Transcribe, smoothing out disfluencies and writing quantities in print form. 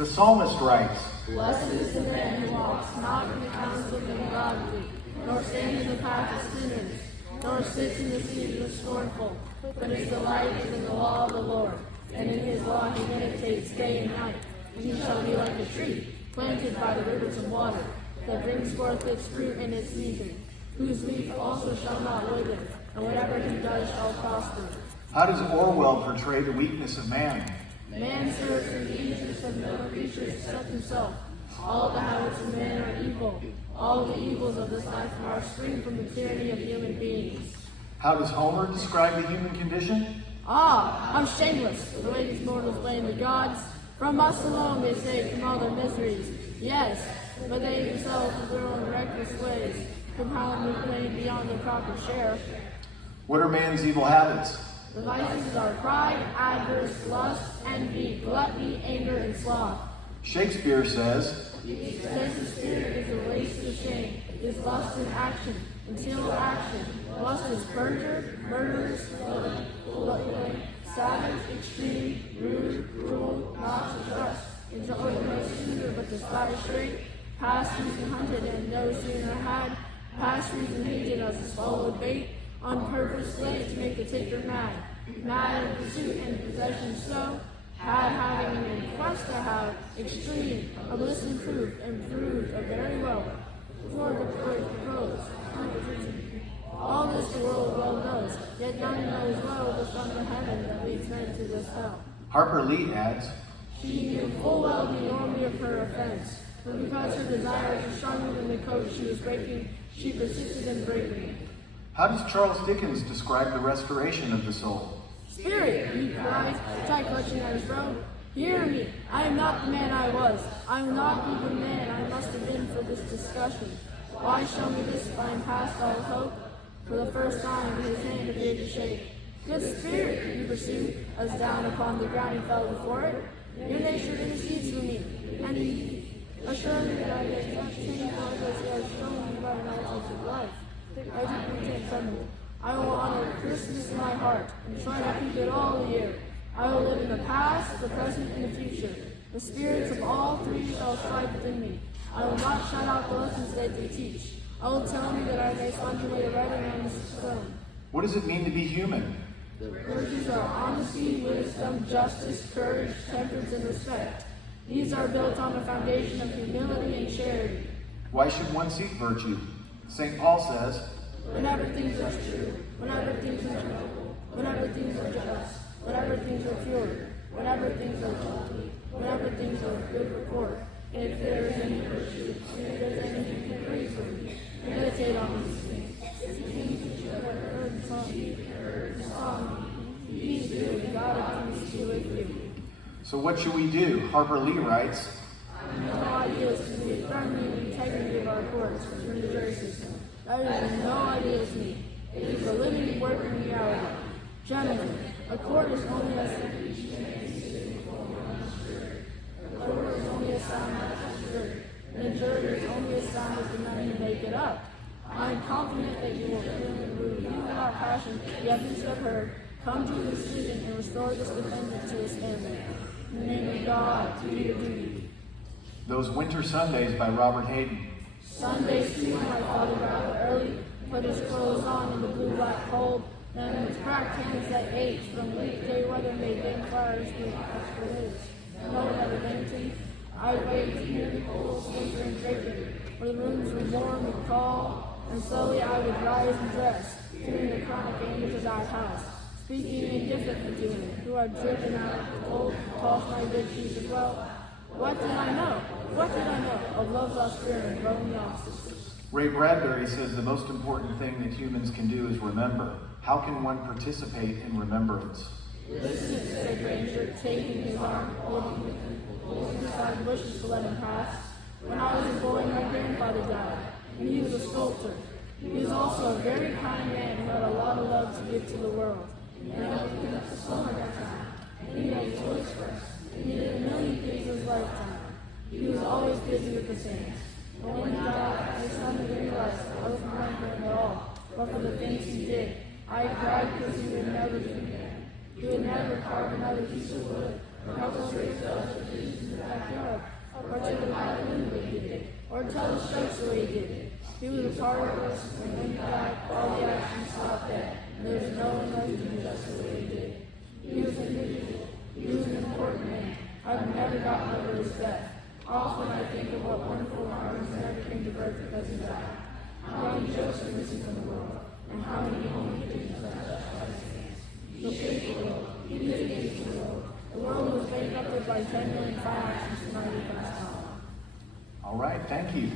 The psalmist writes, Blessed is the man who walks not in the counsel of the ungodly, nor stands in the path of sinners, nor sits in the seat of the scornful, but his delight is in the law of the Lord, and in his law he meditates day and night. And he shall be like a tree planted by the rivers of water, that brings forth its fruit in its season, whose leaf also shall not wither, and whatever he does shall prosper. How does Orwell portray the weakness of man? Man serves in the interests of no creature except himself. All the habits of man are evil. All the evils of this life are spring from the tyranny of human beings. How does Homer describe the human condition? Ah, how shameless! The way these mortals blame the gods. From us alone they save from all their miseries. Yes, but they themselves with their own reckless ways compound the pain beyond their proper share. What are man's evil habits? The vices are pride, avarice, lust, envy, gluttony, anger, and sloth. Shakespeare says, The expensive spirit is a waste of shame, is lust in action, until action. Lust is murderous, savage, extreme, rude, cruel, not to trust. Enjoy no sooner but despise straight. Past reason hunted and no sooner had. Past reason hated as a swallowed bait. On purpose laid to make the taker mad. Mad in pursuit and possession so. Had having in quest to have. Extreme, a bliss improved a very well. Before the proposed. All this the world well knows, yet none knows well the son of heaven that leads men to this hell. Harper Lee adds, She knew full well the enormity of her offense, but because her desires were stronger than the coat she was breaking, she persisted in breaking it. how does Charles Dickens describe the restoration of the soul? Spirit, he cries, tight clutching at his robe, hear me, I am not the man I was. I am not even the man I must have been for this discussion. Why show me this if I am past all hope? For the first time his hand appeared to shake. Good spirit, he pursued, as down upon the ground he fell before it. Your nature intercedes for me, and he assured me that I get not change as he has shown me by an knowledge of life. I deeply take from it. I will honor Christmas in my heart, and try to keep it all the year. I will live in the past, the present, and the future. The spirits of all three shall strive within me. I will not shut out the lessons that they teach. I will tell me that I may sponge away the writing on this stone. What does it mean to be human? The virtues are honesty, wisdom, justice, courage, temperance, and respect. These are built on a foundation of humility and charity. Why should one seek virtue? St. Paul says, Whenever things are true, whenever things are noble, whenever things are just, whenever things are pure, whenever things are gentle, whenever things are of good report, if there is any virtue, if there is anything praiseworthy, meditate on these things. Peace be with God and peace be with you. so what should we do? Harper Lee writes, No idea to me, firmly in the integrity of our courts, through the jury system. That is no idea to me. It is a living working reality. Gentlemen, a court is only a sound as a jury, and a jury is only as sound as the men who make it up. I am confident that you will review without passion the evidence of her, come to a decision, and restore this defendant to his family. In the name of God, do your duty. Those Winter Sundays by Robert Hayden. Sundays too, my father rather early, put his clothes on in the blue-black cold, and with cracked hands that ached from weekday weather made big fires with extra his. No other vanity. I waited near the cold winter and drapery, where the rooms were warm and cold, and slowly I would rise and dress, fearing the chronic anguish of that house, speaking indifferently to him, who had driven out of the cold, tossed my good feet as well. What did I know? What did I know of love's austere and growing opposites? Ray Bradbury says the most important thing that humans can do is remember. How can one participate in remembrance? Listen, said Granger, taking his arm, holding beside the bushes to let him pass. When I was a boy, my grandfather died, and he was a sculptor. He was also a very kind man who had a lot of love to give to the world. And he opened up the summer that time. And he made toys for us. And he did a million things in his lifetime. He was always busy with the things. But when he died, I suddenly realized I wasn't remembering at all, but for the things he did. I cried because he would never do it. He would never carve another piece of wood, or help us raise up the trees in the backyard. or tell the strikes the way he did. He was a part of us, and when he died, all the action stopped there. There was no one left to do just the way he did. He was an individual. He was an important man. I've never gotten over his death. Often I think of what wonderful martyrs never came to birth because he died. How many jokes are missing from the world, and how many holy things are left. The faithful world, he lived against the world. The world was bankrupted by 10 million fire actions tonight against God. All right, thank you.